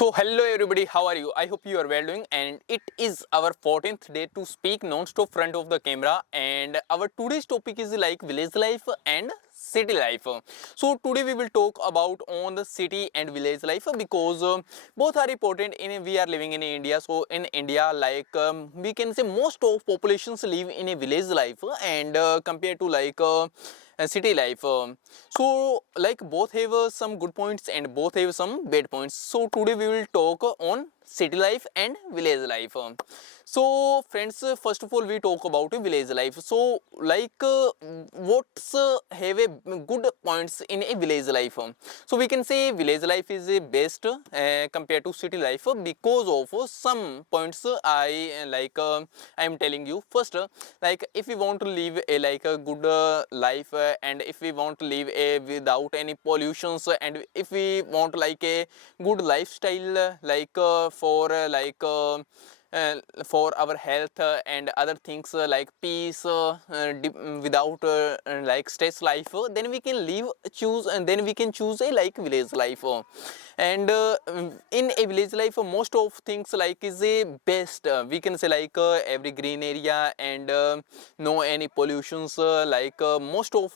So hello everybody, how are you? I hope you are well doing, and it is our 14th day to speak non-stop front of the camera, and our today's topic is like village life and city life. So today we will talk about on the city and village life because both are important in we are living in India. So in India, like we can say most of populations live in a village life and compared to like city life. So like both have some good points and both have some bad points. So today we will talk on city life and village life. So friends, first of all we talk about village life. So like what's have a good points in a village life. So we can say village life is best compared to city life because of some points I like I am telling you. First, like if we want to live a like a good life and if we want to live a without any pollutions and if we want like a good lifestyle like for our health and other things like peace without like stress life, then we can live choose and then we can choose a like village life. And in a village life most of things like is a best, we can say like every green area and no any pollutions, most of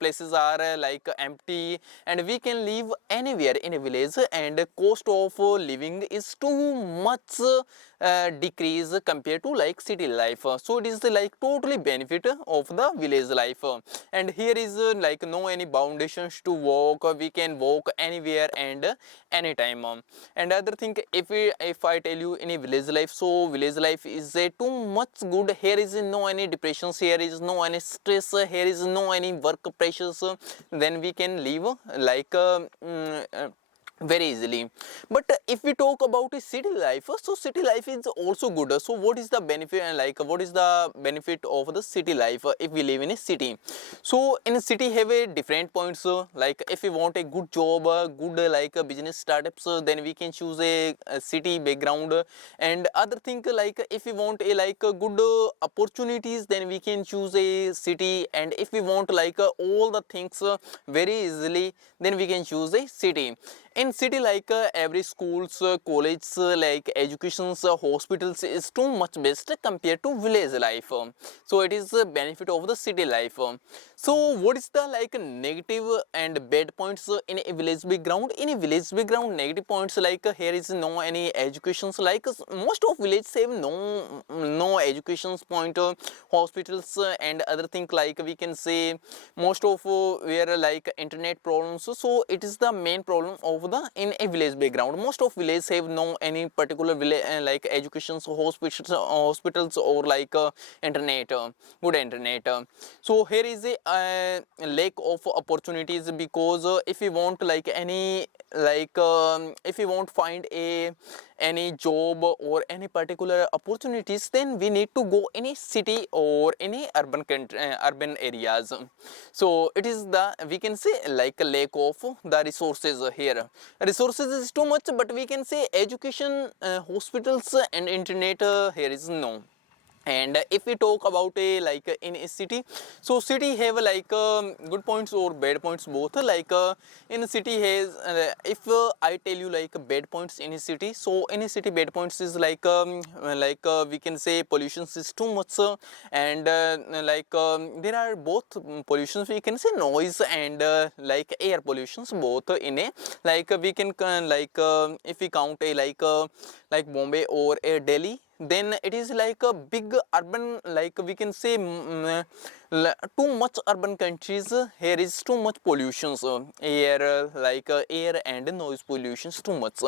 places are like empty and we can live anywhere in a village, and cost of living is too much decrease compared to like city life. So it is like totally benefit of the village life. And here is like no any foundations to walk, we can walk anywhere and anytime. And other thing, if I tell you in a village life, so village life is too much good. Here is no any depressions, here is no any stress, here is no any work pressures, then we can live like very easily. But if we talk about a city life, so city life is also good. So what is the benefit and like what is the benefit of the city life if we live in a city? So in a city have a different points, like if we want a good job, good business startups, then we can choose a city background. And other thing like if we want a like good opportunities, then we can choose a city. And if we want like all the things very easily, then we can choose a city. In city like every schools, colleges, like educations, hospitals is too much best compared to village life. So it is a benefit of the city life. So what is the like negative and bad points in a village background? In a village background, negative points like here is no any educations, like most of villages have no educations point, hospitals and other thing like we can say most of where like internet problems. So it is the main problem of the in a village background. Most of villages have no any particular village like educations, hospitals or like internet, good internet. So here is a lack of opportunities because if we want like any if we want find a any job or any particular opportunities, then we need to go in a city or in a urban country, urban areas. So it is the we can say like a lack of the resources here. Resources is too much, but we can say education, hospitals and internet, here is no. And if we talk about a like in a city, so city have like good points or bad points both. Like in a city has if I tell you like bad points in a city, so in a city bad points is like we can say pollution is too much, and there are both pollutions, we can say noise and like air pollutions both in a like we can if we count a like Bombay or a Delhi, then it is like a big urban, like we can say too much urban countries. Here is too much pollutions, air air and noise pollutions too much.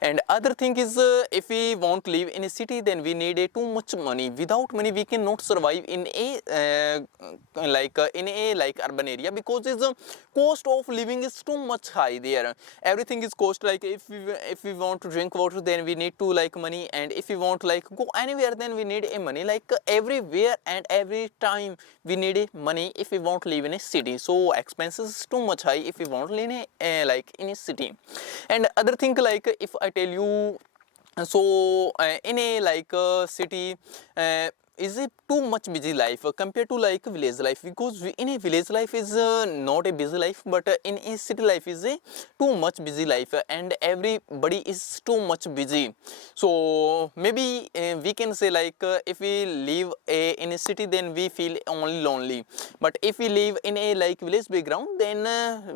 And other thing is if we want to live in a city, then we need a too much money. Without money we cannot survive in a in a like urban area, because the cost of living is too much high there. Everything is cost, like if we want to drink water, then we need to like money, and if we want to like go anywhere, then we need a money, like everywhere and every time we need a money if we want to live in a city. So expenses is too much high if we want to live in a like in a city. And other thing, like if I tell you, so in a like city, is a too much busy life compared to like village life, because in a village life is not a busy life, but in a city life is a too much busy life, and everybody is too much busy. So maybe we can say like if we live in a city, then we feel only lonely, but if we live in a like village background, then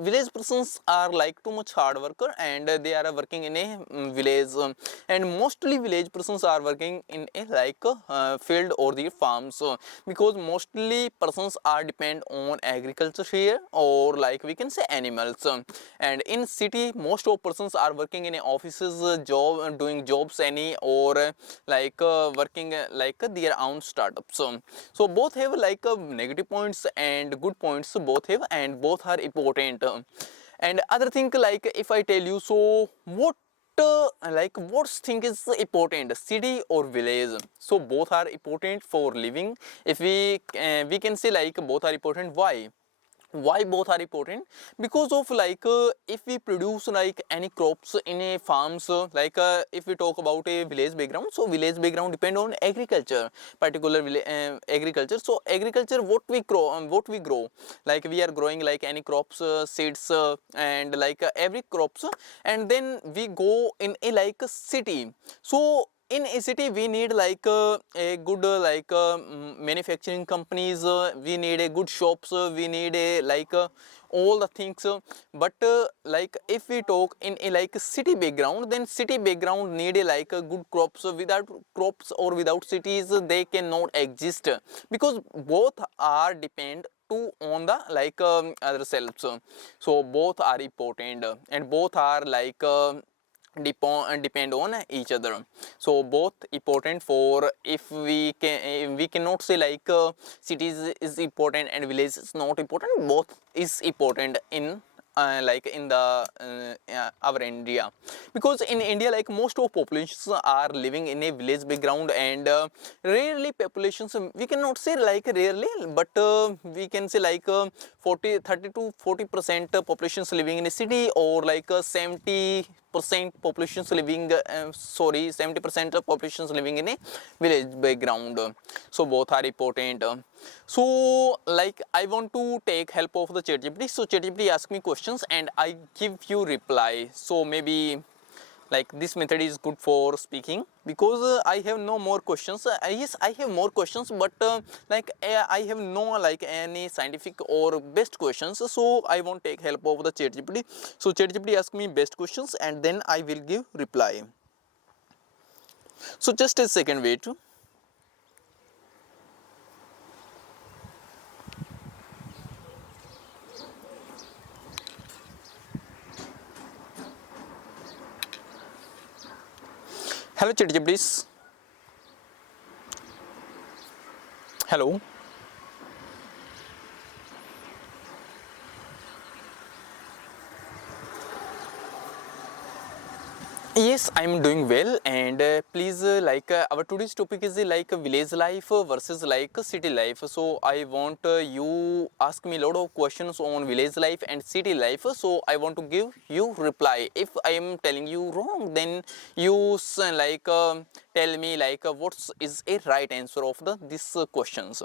village persons are like too much hard worker, and they are working in a village, and mostly village persons are working in a like field or the farms, because mostly persons are depend on agriculture here, or like we can say animals, and in city most of persons are working in a offices, job doing jobs any, or like working like their own startups. So both have like negative points and good points, both have, and both are important. And other thing, like if I tell you, so what like what thing is important, city or village? So both are important for living. If we can say like both are important. Why both are important? Because of like if we produce like any crops in a farms, like if we talk about a village background, so village background depend on agriculture, particular agriculture. So agriculture, what we grow, like we are growing like any crops, seeds, and like every crops, and then we go in a like a city. So in a city we need like a good like manufacturing companies, we need a good shops, we need a like all the things, but like if we talk in a like city background, then city background need a like good crops. Without crops or without cities, they cannot exist, because both are depend to on the like other selves. So both are important, and both are like depend on each other. So both important for, if we can, we cannot say like cities is important and village is not important. Both is important in like in the our India, because in India like most of populations are living in a village background, and rarely populations, we cannot say like rarely, but we can say like 30 to 40% populations living in a city, or like 70% populations living 70% of populations living in a village background. So both are important. So like I want to take help of the ChatGPT. So ChatGPT ask me questions and I give you reply. So maybe like this method is good for speaking, because I have no more questions. Yes, I have more questions, but like I have no like any scientific or best questions, so I won't take help of the ChatGPT. So ChatGPT ask me best questions and then I will give reply. So just a second, wait. Hello ChatGPT. Hello. Yes, I'm doing well, and please like our today's topic is like village life versus like city life. So I want you ask me a lot of questions on village life and city life. So I want to give you reply. If I am telling you wrong, then you like tell me like what is a right answer of the this questions.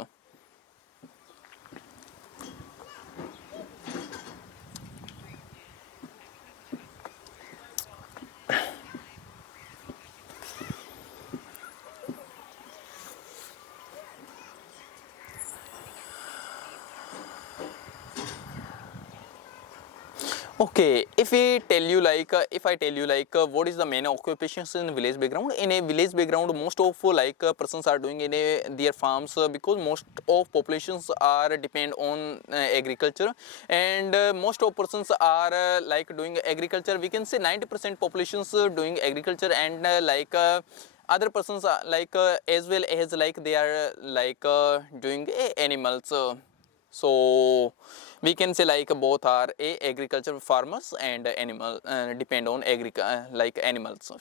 Okay, if we tell you like if I tell you like what is the main occupations in village background? In a village background, most of like persons are doing in a their farms, because most of populations are depend on agriculture, and most of persons are like doing agriculture. We can say 90% populations doing agriculture, and like other persons are like as well as like they are like doing animals. So we can say like both are a agriculture farmers and animal depend on like animals.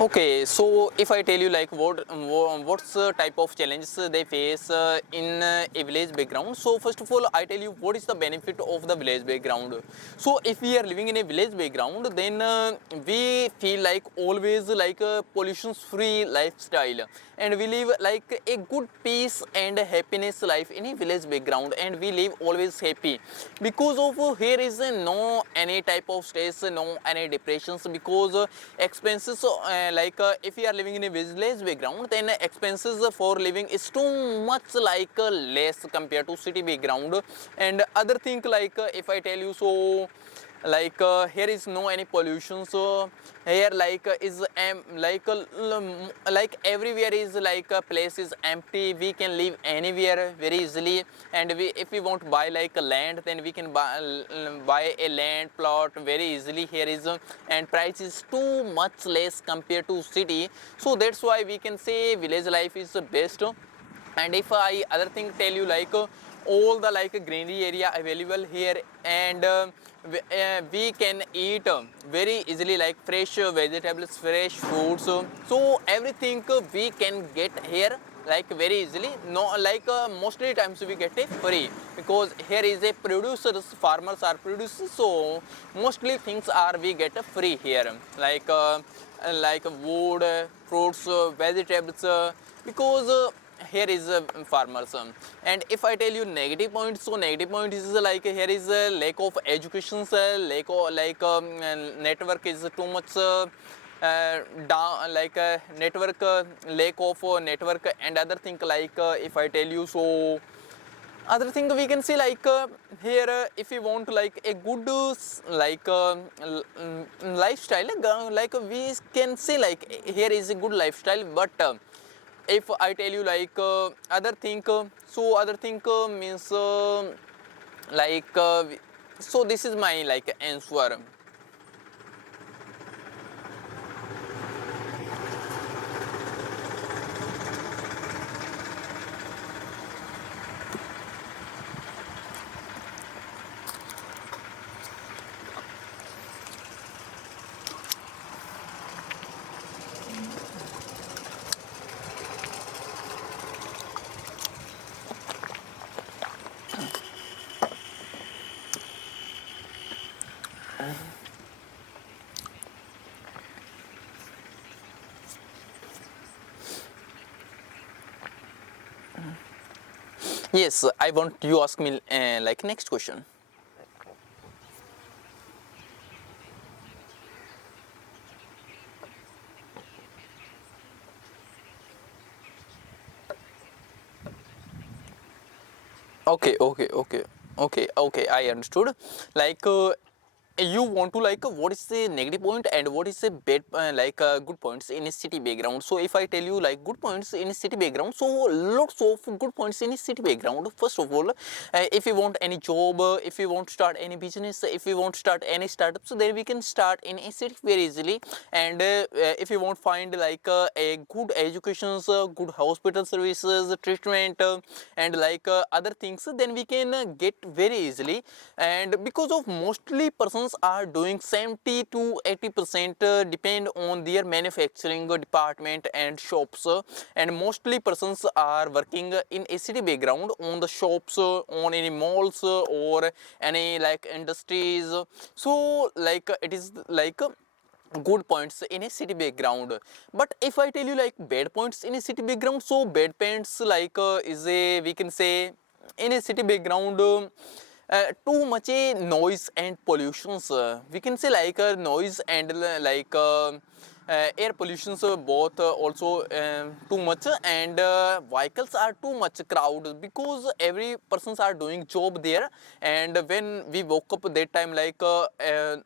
Okay, so if I tell you like what's the type of challenges they face in a village background. So first of all, I tell you what is the benefit of the village background. So if we are living in a village background, then we feel like always like a pollution free lifestyle, and we live like a good peace and happiness life in a village background, and we live always happy because of here is no any type of stress, no any depressions, because expenses if we are living in a village background, then expenses for living is too much like less compared to city background. And other thing like if I tell you, so here is no any pollution, so here is like everywhere is like a place is empty, we can live anywhere very easily. And we if we want to buy like a land, then we can buy a land plot very easily here is and price is too much less compared to city. So that's why we can say village life is the best. And if I other thing tell you like all the like greenery area available here, and we can eat very easily like fresh vegetables, fresh fruits, so everything we can get here like very easily. No, like mostly times we get it free, because here is a producers, farmers are producers, so mostly things are we get free here, like wood, fruits, vegetables, because here is farmers. And if I tell you negative points, so negative point is like here is a lack of education, lack of network is too much down, like network, lack of network. And other thing like if I tell you, so other thing we can see like here if we want like a good lifestyle, like we can say like here is a good lifestyle. But if I tell you like other thing, so other thing means like so this is my like answer. Yes, I want you ask me like next question. Okay, okay, okay, okay, okay, I understood. Like you want to like what is the negative point and what is the bad good points in a city background. So if I tell you like good points in a city background, so lots of good points in a city background. First of all, if you want any job, if you want to start any business, if you want to start any startup, so there we can start in a city very easily. And if you want to find like a good education, good hospital services, treatment, and like other things, then we can get very easily. And because of mostly persons are doing 70 to 80% depend on their manufacturing department and shops, and mostly persons are working in a city background on the shops, on any malls, or any like industries. So like it is like good points in a city background. But if I tell you like bad points in a city background, so bad points like is a we can say in a city background too much a noise and pollutions, we can say like noise and air pollutions both also too much. And vehicles are too much crowded because every persons are doing job there. And when we woke up that time, like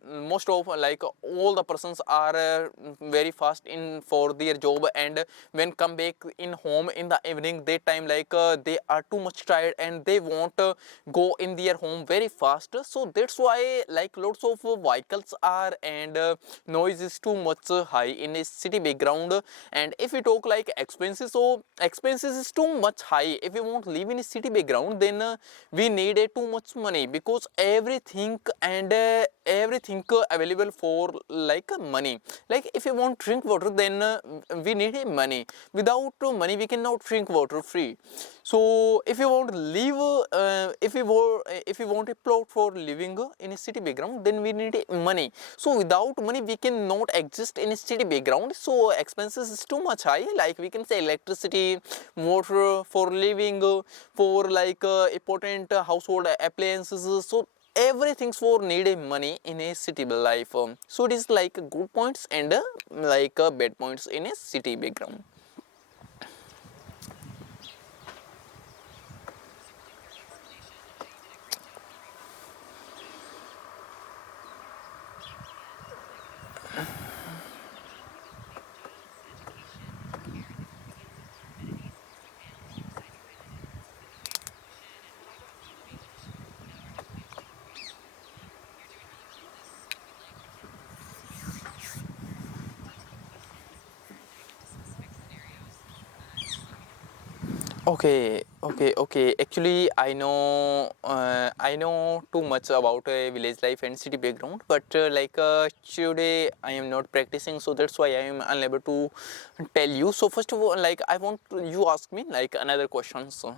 most of like all the persons are very fast in for their job, and when come back in home in the evening that time, like they are too much tired and they want to go in their home very fast. So that's why like lots of vehicles are, and noise is too much high in a city background. And if we talk like expenses, so expenses is too much high. If we want to live in a city background, then we need too much money, because everything and everything available for like money. Like if you want drink water, then we need money. Without money we cannot drink water free. So if you want to live if you want a plot for living in a city background, then we need money. So without money we cannot exist in a city background. So expenses is too much high. Like we can say electricity, water for living, for like important household appliances. So everything for need a money in a city life. So it is like good points and like bad points in a city background. Okay. Actually, I know too much about village life and city background, but like today I am not practicing, so that's why I am unable to tell you. So first of all, like I want you ask me like another question. So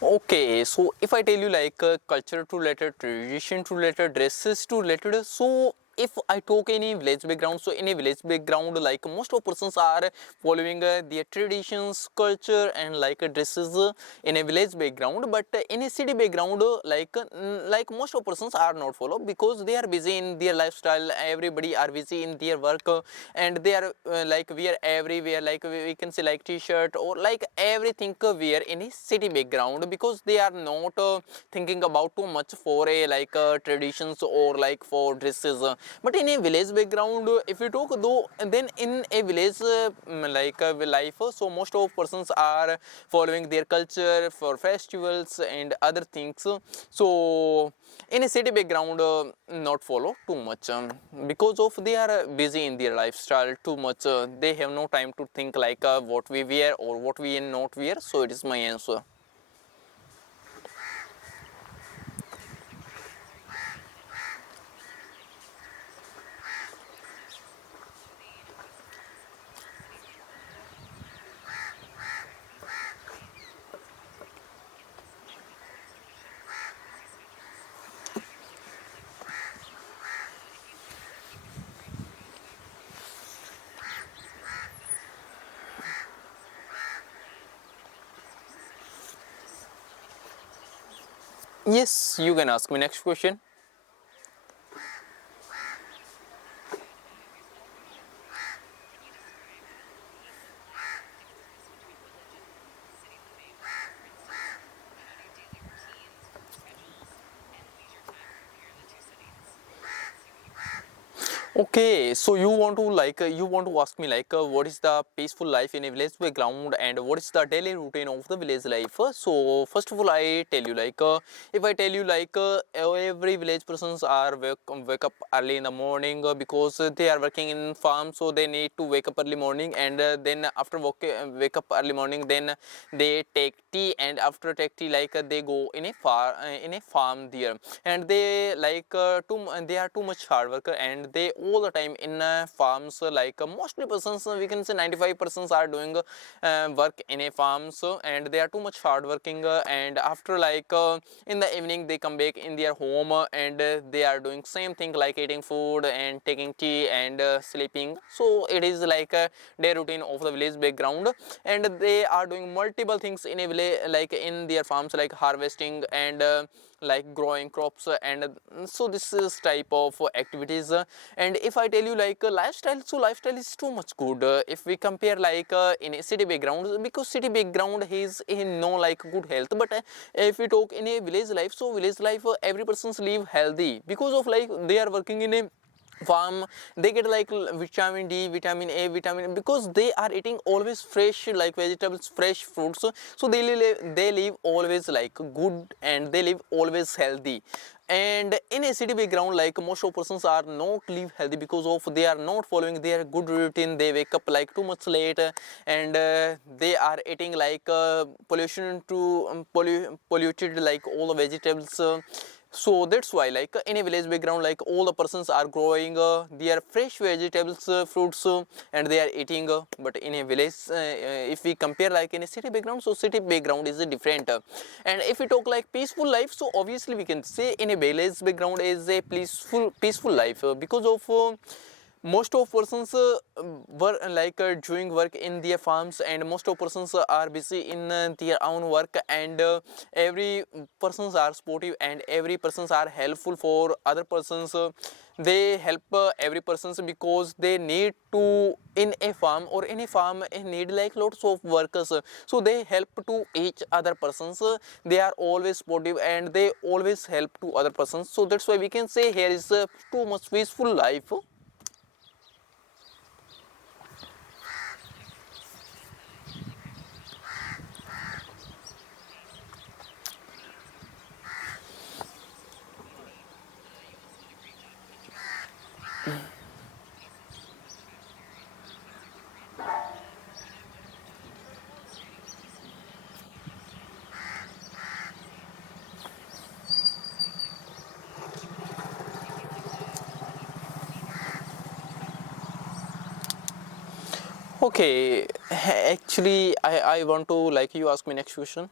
okay, so if I tell you like culture to related, tradition to related, dresses to related, so if I talk any village background, so in a village background, like most of persons are following their traditions, culture, and like dresses in a village background. But in a city background, like most of persons are not follow, because they are busy in their lifestyle. Everybody are busy in their work, and they are like wear everywhere. Like we can say like t-shirt or like everything wear in a city background, because they are not thinking about too much for a like traditions or like for dresses. But in a village background, if you talk though, then in a village like life, so most of persons are following their culture for festivals and other things. So in a city background, not follow too much, because of they are busy in their lifestyle too much. They have no time to think like what we wear or what we not wear. So it is my answer. Yes, you can ask me next question. Okay, so you want to like you want to ask me like what is the peaceful life in a village background and what is the daily routine of the village life? So first of all, I tell you like if I tell you like every village persons are wake up early in the morning, because they are working in farm, so they need to wake up early morning, and then after wake up early morning, then they take tea, and after take tea like they go in a farm there, and they like they are too much hard worker, and they all the time in farms, like mostly persons, we can say 95% are doing work in a farms, and they are too much hard working, and after like in the evening they come back in their home, and they are doing same thing like eating food and taking tea and sleeping. So it is like a day routine of the village background, and they are doing multiple things in a village, like in their farms, like harvesting and like growing crops, and so this is type of activities, and And if I tell you like lifestyle, so lifestyle is too much good if we compare like in a city background, because city background has a no like good health. But if we talk in a village life, so village life every person's live healthy because of like they are working in a farm. They get like vitamin D, vitamin A, vitamin, because they are eating always fresh like vegetables, fresh fruits. So they live always like good, and they live always healthy. And in a city background, like most of persons are not live healthy because of they are not following their good routine. They wake up like too much late, and they are eating like pollution to polluted like all the vegetables. So that's why like in a village background, like all the persons are growing their fresh vegetables, fruits, and they are eating. But in a village, if we compare like in a city background, so city background is different. And if we talk like peaceful life, so obviously we can say in a village background is a peaceful life because of most of persons were like doing work in their farms, and most of persons are busy in their own work, and every persons are sportive, and every persons are helpful for other persons. They help every persons because they need to in a farm, or in a farm need like lots of workers, so they help to each other persons. They are always sportive and they always help to other persons. So that's why we can say here is too much peaceful life. Okay, actually, I want to like you ask me next question.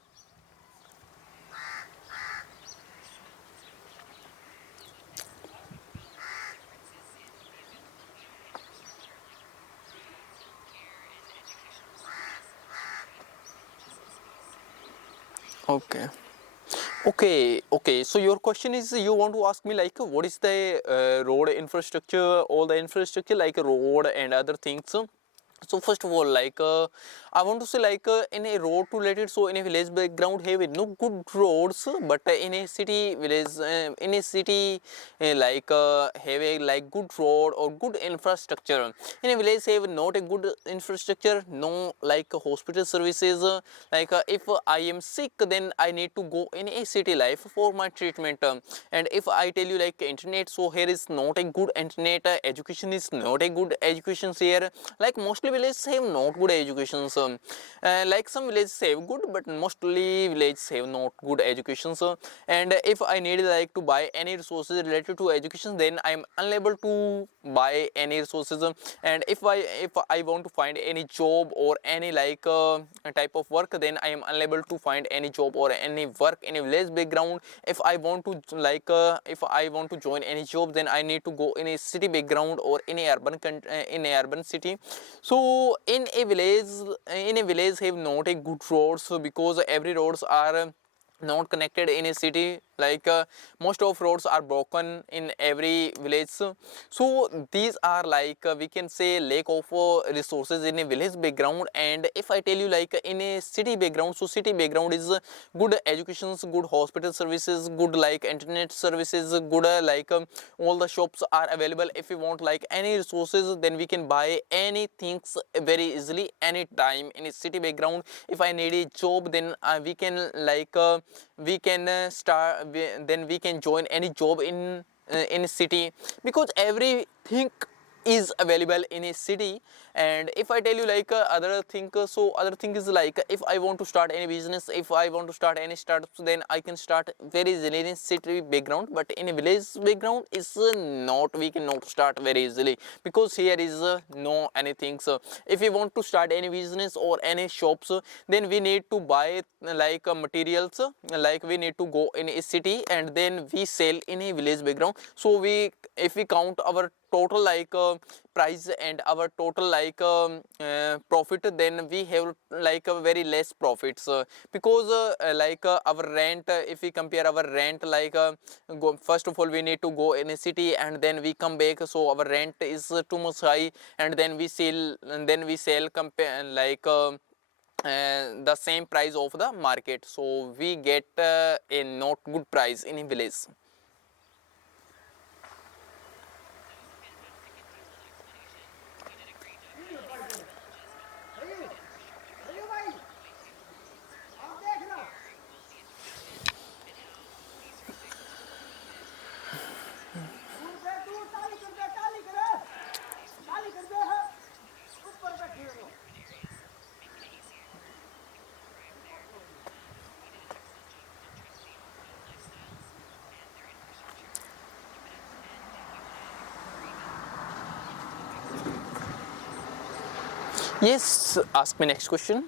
Okay. Okay. So your question is you want to ask me like what is the road infrastructure, all the infrastructure like road and other things. So first of all, like I want to say like in a road to related, so in a village background have no good roads, but in a city village, in a city like have a like good road or good infrastructure. In a village have not a good infrastructure, no like hospital services. Like if I am sick, then I need to go in a city life for my treatment. And if I tell you like internet, so here is not a good internet. Education is not a good education here. Like mostly villages have not good educations. Like some villages have good, but mostly villages have not good educations. And if I need like to buy any resources related to education, then I am unable to buy any resources. And if I want to find any job or any like type of work, then I am unable to find any job or any work in a village background. If I want to like if I want to join any job, then I need to go in a city background or in a in a urban city. So in a village have not a good roads, because every roads are not connected in a city. Like most of roads are broken in every village. So these are like we can say lack of resources in a village background. And if I tell you like in a city background, so city background is good educations, good hospital services, good like internet services, good like all the shops are available. If we want like any resources, then we can buy any things very easily anytime in a city background. If I need a job, then we can like we can then we can join any job in a city, because everything is available in a city. And if I tell you like other thing, so other thing is like if I want to start any business, if I want to start any startups, then I can start very easily in a city background. But in a village background is not, we cannot start very easily, because here is no anything. So if we want to start any business or any shops, then we need to buy like materials, like we need to go in a city and then we sell in a village background. So we, if we count our total like price and our total like profit, then we have like a very less profits, because like our rent, if we compare our rent like first of all we need to go in a city and then we come back, so our rent is too much high, and then we sell compare like the same price of the market, so we get a not good price in a village. Yes, ask me next question.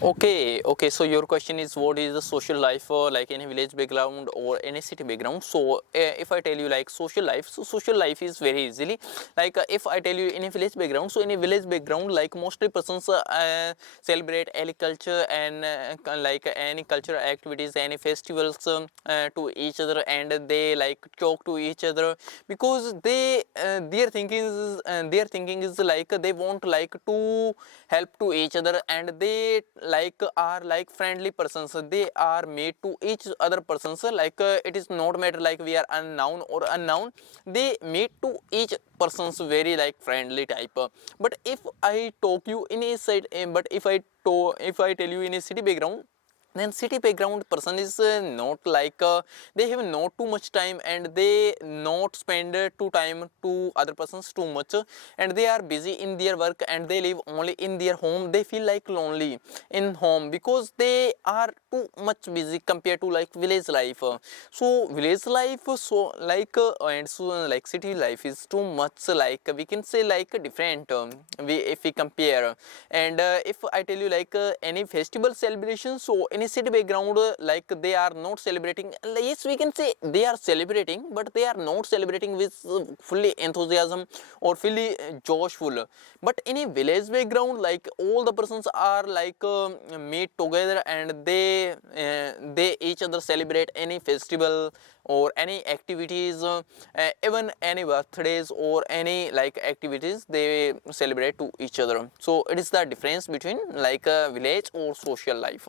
Okay, so your question is what is the social life like in a village background or in a city background. So if I tell you like social life, so social life is very easily like if I tell you in a village background, so in a village background like mostly persons celebrate any culture and like any cultural activities, any festivals to each other, and they like talk to each other because they their thinking is like they want like to help to each other, and they like are like friendly persons, they are made to each other persons like it is not matter like we are unknown or unknown, they made to each persons very like friendly type. But if I talk you in a side but if I tell you in a city background, then city background person is not like they have not too much time and they not spend too time to other persons too much, and they are busy in their work and they live only in their home. They feel like lonely in home because they are too much busy compared to like village life. So village life so like and so like city life is too much like we can say like different, we if we compare. And if I tell you like any festival celebration, so any city background like they are not celebrating, yes we can say they are celebrating, but they are not celebrating with fully enthusiasm or fully joyful. But in a village background like all the persons are like meet together and they each other celebrate any festival or any activities, even any birthdays or any like activities they celebrate to each other. So it is the difference between like a village or social life.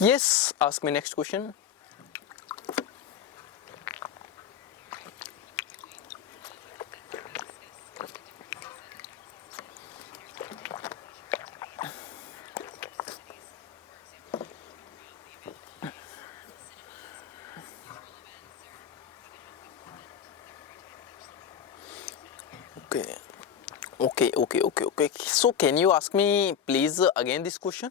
Yes, ask me next question. Okay, okay. So can you ask me please again this question?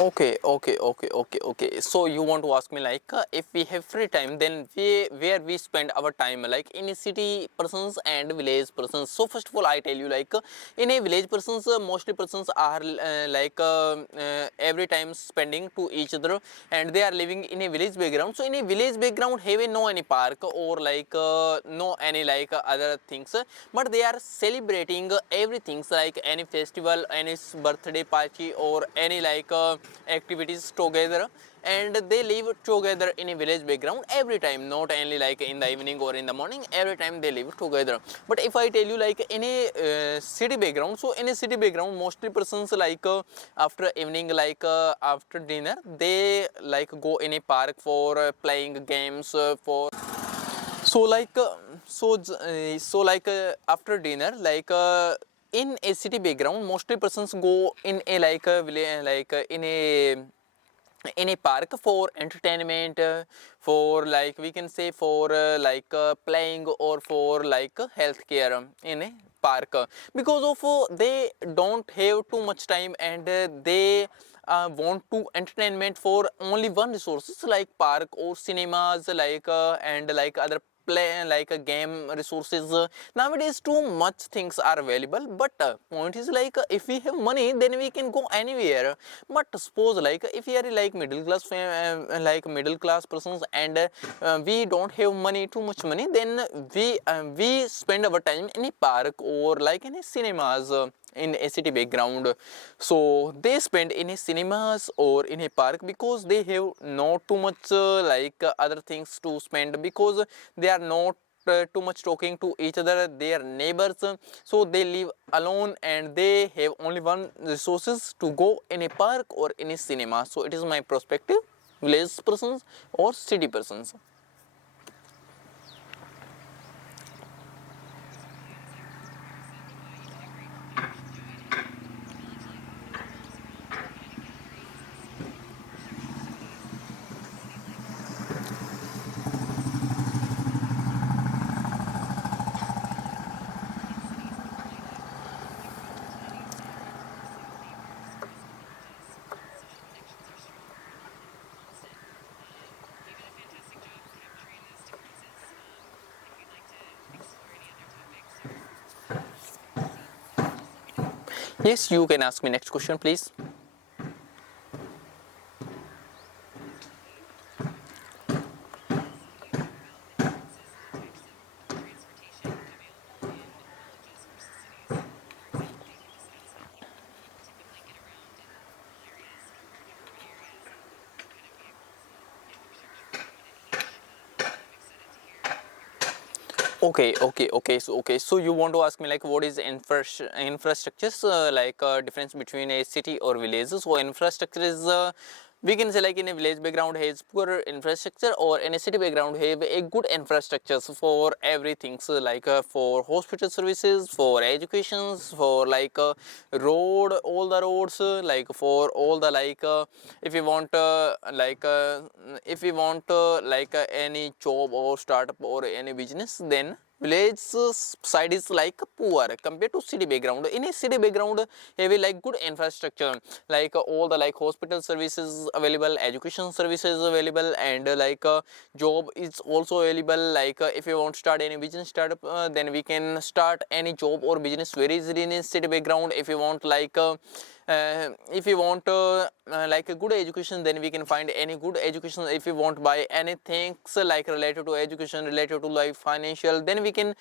Okay. So you want to ask me like if we have free time, then where we spend our time, like in a city persons and village persons. So first of all, I tell you like in a village persons, mostly persons are every time spending to each other, and they are living in a village background. So in a village background, have no any park or like no any like other things, but they are celebrating everything like any festival, any birthday party, or any like activities together, and they live together in a village background every time, not only like in the evening or in the morning, every time they live together. But if I tell you like in a city background, so in a city background mostly persons like after evening, like after dinner, they like go in a park for playing games for so like after dinner, like in a city background mostly persons go in a like in a park for entertainment, for like we can say for playing, or for like healthcare in a park, because of they don't have too much time, and they want to entertainment for only one resources like park or cinemas, like and like other play like a game resources. Nowadays too much things are available, but point is like if we have money, then we can go anywhere. But suppose like if we are like like middle class persons, and we don't have money, too much money, then we spend our time in a park or like in a cinemas in a city background. So they spend in a cinemas or in a park because they have not too much other things to spend, because they are not too much talking to each other, their neighbors, so they live alone and they have only one resources to go in a park or in a cinema. So it is my perspective, village persons or city persons. Yes, you can ask me next question, please. So you want to ask me like what is infrastructures, difference between a city or village. So infrastructure is we can say like in a village background has poor infrastructure, or in a city background have a good infrastructures for everything. So like for hospital services, for educations, for like road, all the roads, like for all the like if you want if we want any job or startup or any business, then village side is like poor compared to city background. In a city background have a like good infrastructure, like all the like hospital services available, education services available, and job is also available. Like if you want to start any business startup, then we can start any job or business very easily in a city background. If you want if you want like a good education, then we can find any good education. If you want buy anything like related to education, related to like financial, then we can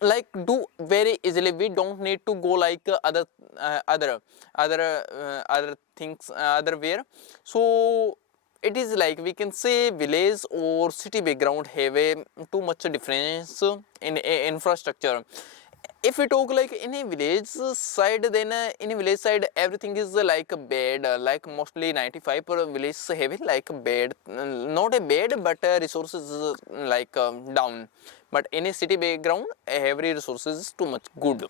like do very easily. We don't need to go like other things other where. So it is like we can say village or city background have a too much difference in infrastructure. If we talk like in a village side, then in a village side everything is like a bed, like mostly 95 per village have it like a bed, not a bed but resources down. But in a city background every resources is too much good.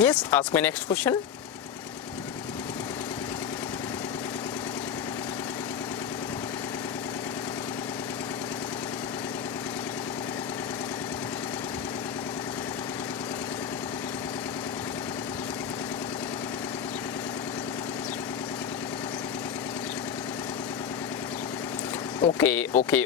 Yes, ask my next question.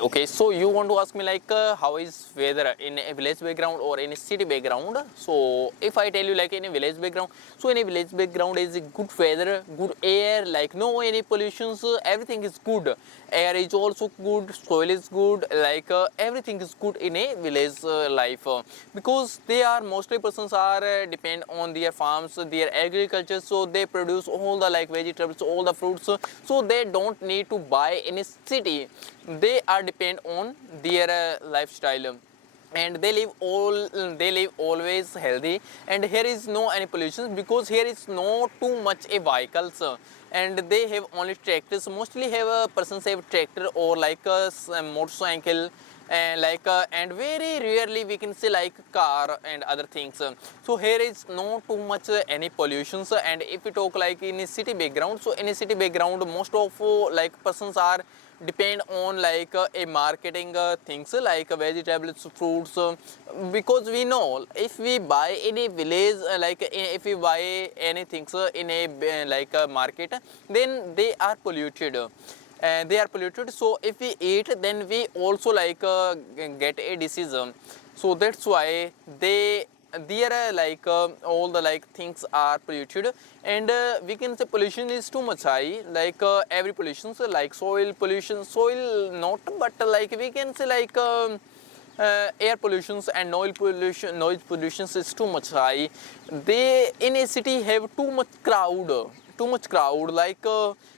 Okay. So you want to ask me like how is weather in a village background or in a city background? So if I tell you like in a village background, so in a village background is a good weather, good air, like no any pollutions, everything is good. Air is also good, soil is good, like everything is good in a village life because they are mostly persons are depend on their farms, their agriculture, so they produce all the like vegetables, all the fruits, so they don't need to buy in a city. They are depend on their lifestyle, and they live always healthy, and here is no any pollution because here is no too much a vehicles, and they have only tractors, mostly have persons have tractor or like a motorcycle, and like and very rarely we can see like car and other things. So here is no too much any pollutions. And if we talk like in a city background, so in a city background most of like persons are depend on like a marketing things like vegetables, fruits, because we know if we buy in a village like if we buy anything in a like a market, then they are polluted, they are polluted. So if we eat, then we also like get a disease. So that's why they there are like all the like things are polluted, and we can say pollution is too much high, like every pollution, so like soil pollution, soil not, but like we can say like air pollutions and noise pollutions is too much high. They in a city have too much crowd, like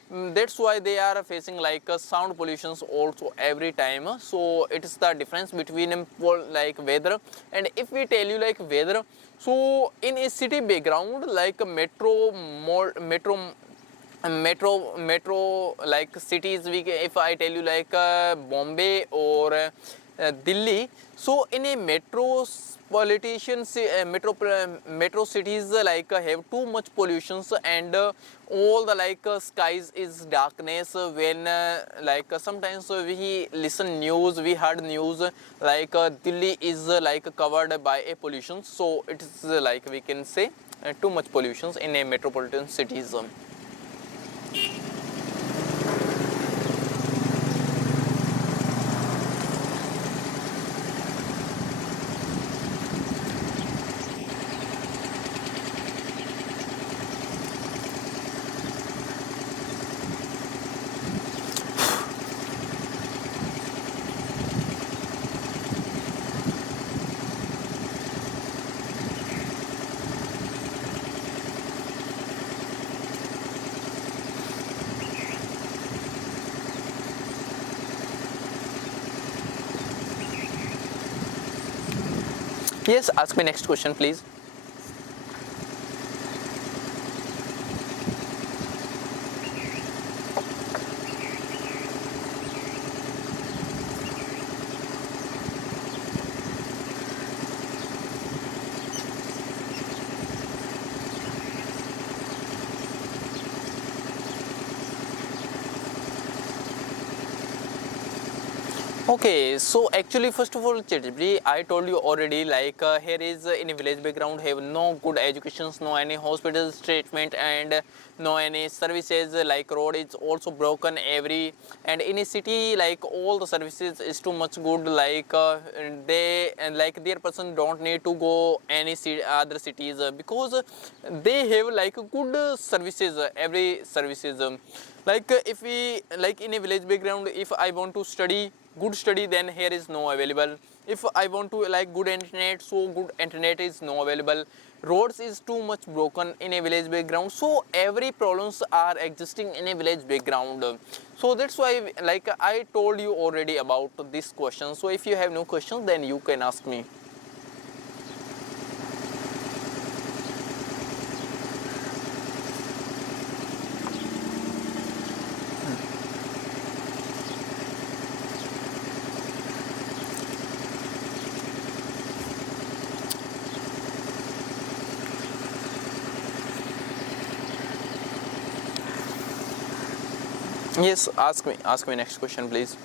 that's why they are facing like sound pollutions also every time. So it is the difference between like weather. And if we tell you like weather, so in a city background like metro like cities, if I tell you like Bombay or Delhi, so in a metro cities like have too much pollutions, and all the like skies is darkness when like sometimes we listen news, we heard news like Delhi is like covered by a pollution. So it is like we can say too much pollutions in a metropolitan cities. Yes, ask me next question, please. Okay, so actually, first of all, ChatGPT, I told you already, like here is in a village background have no good educations, no any hospitals treatment, and no any services, like road is also broken every, and in a city like all the services is too much good, like they and like their person don't need to go any other cities because they have like good services, every services. Like if we like in a village background, if I want to study good study, then here is no available. If I want to like good internet, so good internet is no available. Roads is too much broken in a village background, so every problems are existing in a village background. So that's why like I told you already about this question. So if you have no questions, then you can ask me. Yes, ask me next question, please.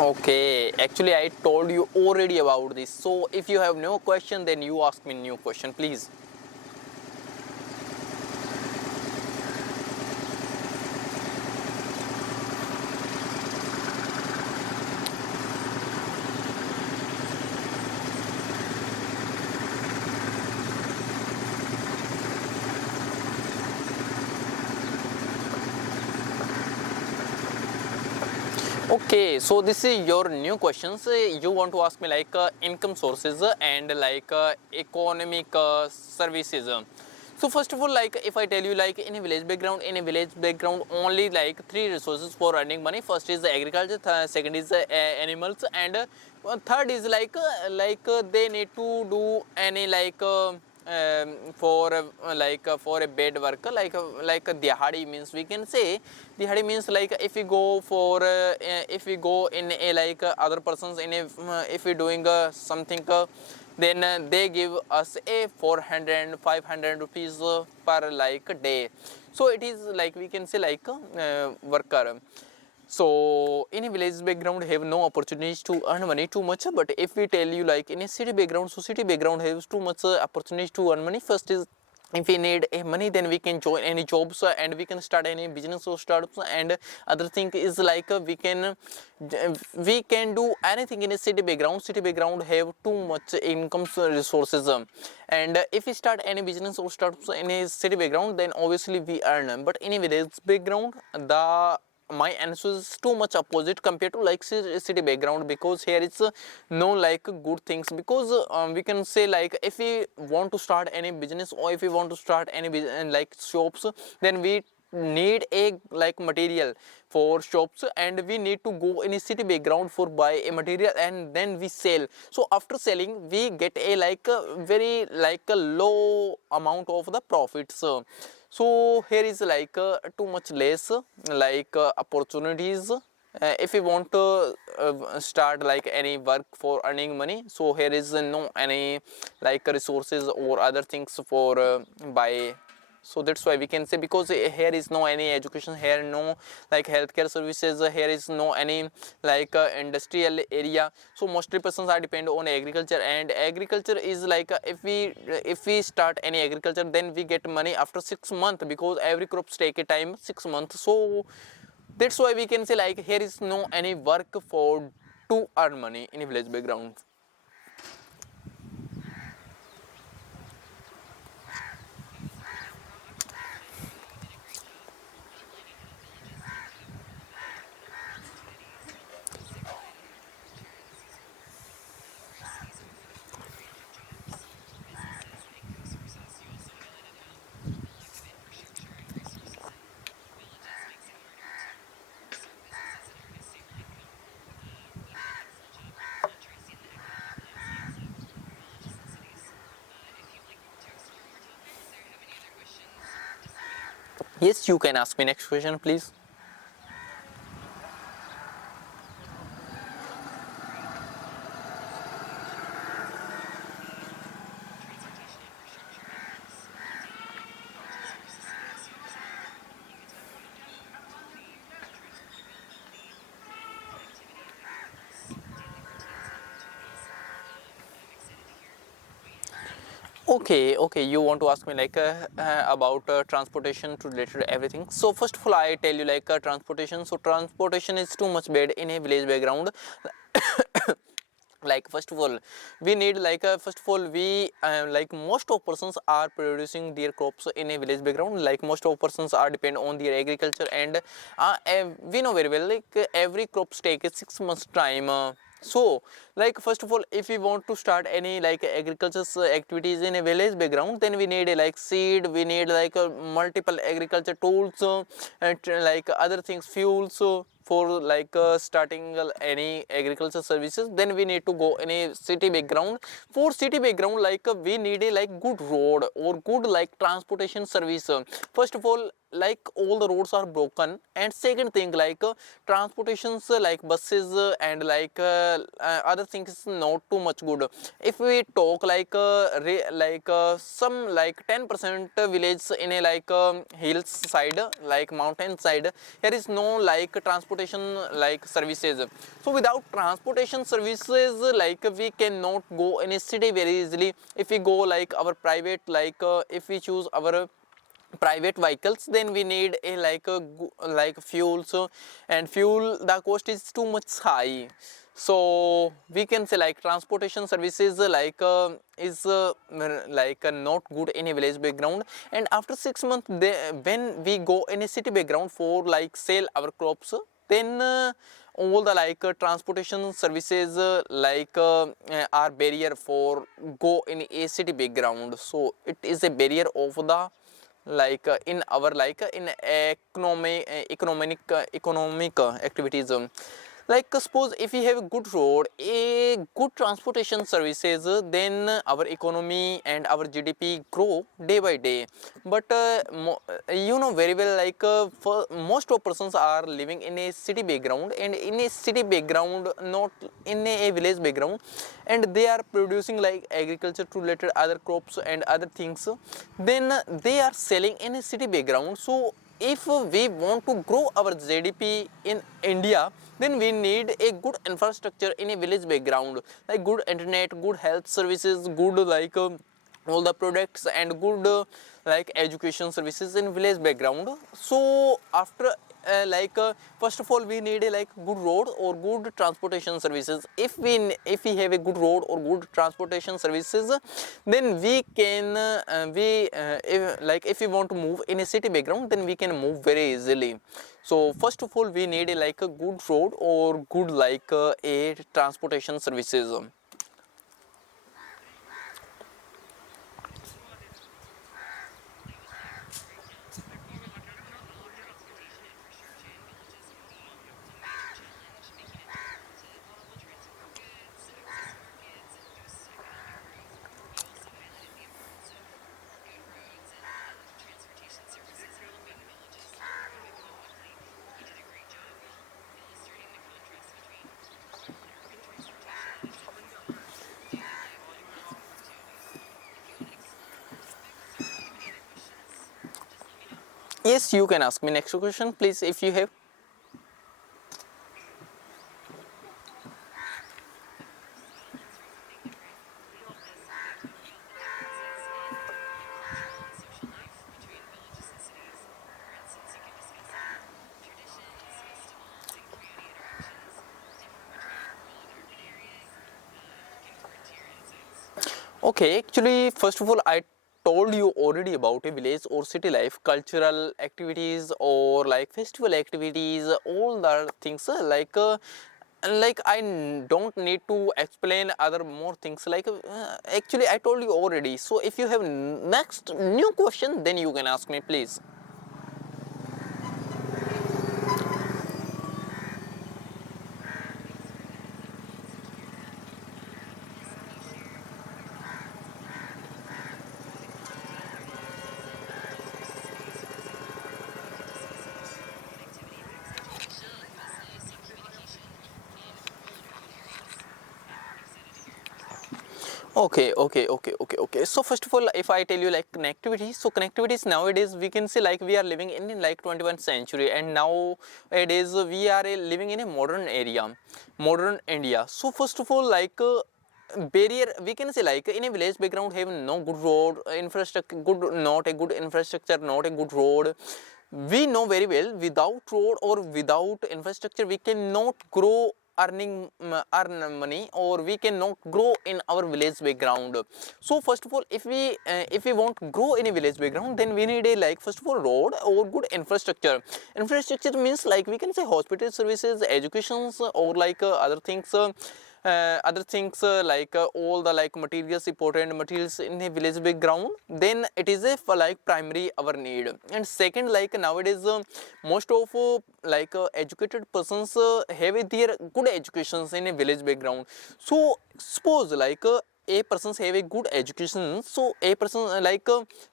Okay, actually I told you already about this. So if you have no question, then you ask me new question, please. Okay, so this is your new questions. You want to ask me like income sources and like economic services. So first of all, like if I tell you like in a village background only like three resources for earning money. First is the agriculture, second is animals, and third is like they need to do any like for for a bed work like a dihadi means we can say dihadi means like if we go for if we go in a like other persons in a if we doing something then they give us a 400 500 rupees per like day. So it is like we can say like worker. So in a village background have no opportunities to earn money too much, but if we tell you like in a city background, so city background has too much opportunities to earn money. First is if we need a money, then we can join any jobs and we can start any business or startups. And other thing is like we can do anything in a city background. City background have too much income resources, and if we start any business or startups in a city background, then obviously we earn. But in a village background, the my answer is too much opposite compared to like city background, because here it's no like good things, because we can say like if we want to start any business or if we want to start any business like shops, then we need a like material for shops, and we need to go in a city background for buy a material and then we sell. So after selling we get a like a very like a low amount of the profits. So here is like too much less like opportunities if we want to start like any work for earning money. So here is no any like resources or other things for buy. So that's why we can say, because here is no any education, here no like healthcare services, here is no any like industrial area. So mostly persons are depend on agriculture, and agriculture is like if we start any agriculture, then we get money after 6 months, because every crops take a time 6 months. So that's why we can say like here is no any work for to earn money in a village background. Yes, you can ask me next question, please. Okay, you want to ask me like about transportation to related everything. So first of all, I tell you like transportation. So transportation is too much bad in a village background. Like first of all we need like first of all we like most of persons are producing their crops in a village background. Like most of persons are depend on their agriculture, and we know very well like every crops take a 6 months time. So like first of all, if we want to start any like agriculture activities in a village background, then we need a like seed, we need like multiple agriculture tools and like other things, fuels. for like starting any agriculture services, then we need to go in a city background. For city background, like we need a like good road or good like transportation service. First of all, like all the roads are broken, and second thing, like transportations like buses and like other things is not too much good. If we talk like some like 10% village in a like hills side, like mountain side, there is no like transportation like services. So without transportation services, like we cannot go in a city very easily. If we go like our private, like if we choose our private vehicles, then we need a like fuel. So and fuel, the cost is too much high. So we can say like transportation services is not good in a village background. And after 6 months, when we go in a city background for like sell our crops, then all the like transportation services are barrier for go in a city background. So it is a barrier of the like in our like in economic activities. Like suppose if we have a good road, a good transportation services, then our economy and our GDP grow day by day. But you know very well, like for most of persons are living in a city background, and in a city background, not in a village background, and they are producing like agriculture to related other crops and other things, then they are selling in a city background. So if we want to grow our GDP in India, then we need a good infrastructure in a village background, like good internet, good health services, good like all the products, and good like education services in village background. So after first of all, we need a like good road or good transportation services. If we have a good road or good transportation services, then we can if we want to move in a city background, then we can move very easily. So first of all, we need a like a good road or good like a transportation services. Yes, you can ask me next question, please, if you have. Okay, actually, first of all, I told you already about a village or city life, cultural activities or like festival activities, all the things like don't need to explain other more things. Like actually, I told you already. So if you have next new question, then you can ask me, please. Okay. So first of all, if I tell you like connectivity, so connectivities nowadays we can say like we are living in like 21st century, and nowadays we are living in a modern area, modern India. So first of all, like barrier we can say like in a village background have no good road infrastructure, good not a good infrastructure, not a good road. We know very well, without road or without infrastructure we cannot grow earn money, or we cannot grow in our village background. So first of all, if we want to grow in a village background, then we need a like first of all road or good infrastructure means like we can say hospital services, educations, or like other things, other things like all the like materials, important materials in a village background, then it is a for like primary our need. And second, like nowadays most of educated persons have their good educations in a village background. So suppose like a persons have a good education, so a person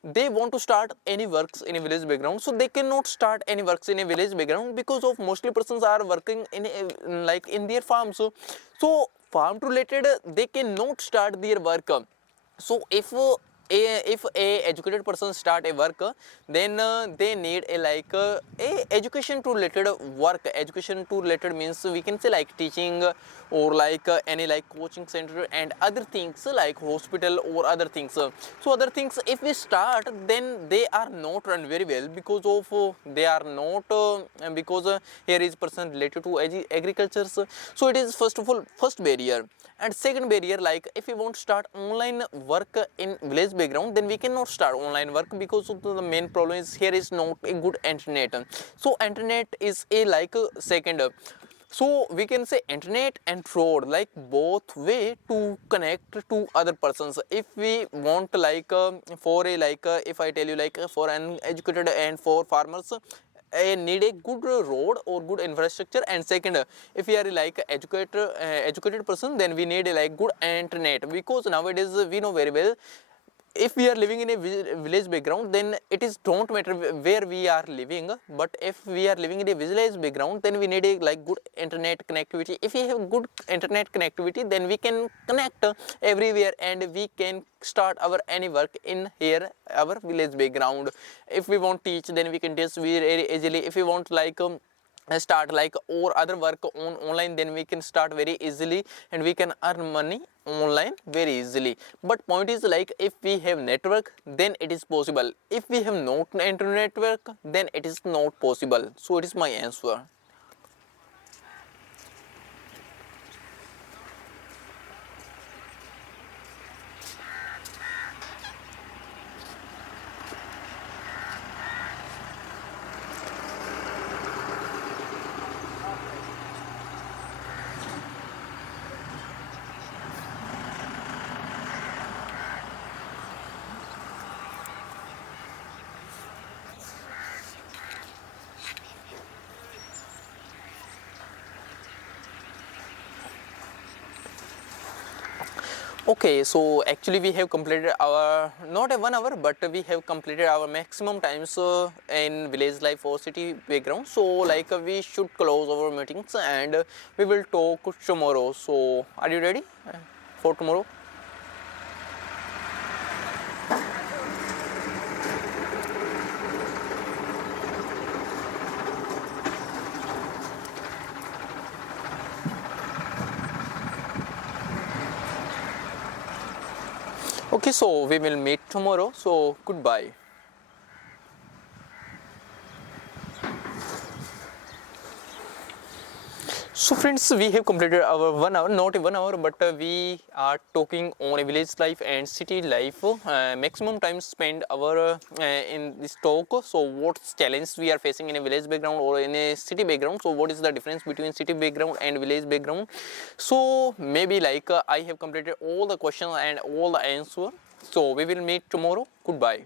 they want to start any works in a village background, so they cannot start any works in a village background because of mostly persons are working in a, like in their farms. So farm related they cannot start their work. So if a educated person start a work, then they need a a education to related work. Education to related means we can say like teaching or like any like coaching center and other things like hospital or other things. So other things if we start, then they are not run very well because of they are not because here is person related to agriculture. So it is first of all first barrier. And second barrier, like if we want to start online work in village background, then we cannot start online work because of the main problem is here is not a good internet. So internet is a second. So we can say internet and road like both way to connect to other persons. If we want for a if I tell you for an educated and for farmers, need a good road or good infrastructure. And second, if we are educated person, then we need a good internet, because nowadays we know very well if we are living in a village background, then it is don't matter where we are living. But if we are living in a village background, then we need a good internet connectivity. If we have good internet connectivity, then we can connect everywhere and we can start our any work in here our village background. If we want teach, then we can teach very easily. If we want start or other work on online, then we can start very easily and we can earn money online very easily. But point is if we have network, then it is possible. If we have not internet network, then it is not possible. So it is my answer. Okay, so actually we have completed our not a 1 hour, but we have completed our maximum times in village life or city background. So we should close our meetings and we will talk tomorrow. So are you ready for tomorrow? Okay, so we will meet tomorrow. So goodbye. So friends, we have completed our 1 hour, not a 1 hour, but we are talking on a village life and city life. Maximum time spent our in this talk. So what challenge we are facing in a village background or in a city background. So what is the difference between city background and village background? So maybe I have completed all the questions and all the answer. So we will meet tomorrow. Goodbye.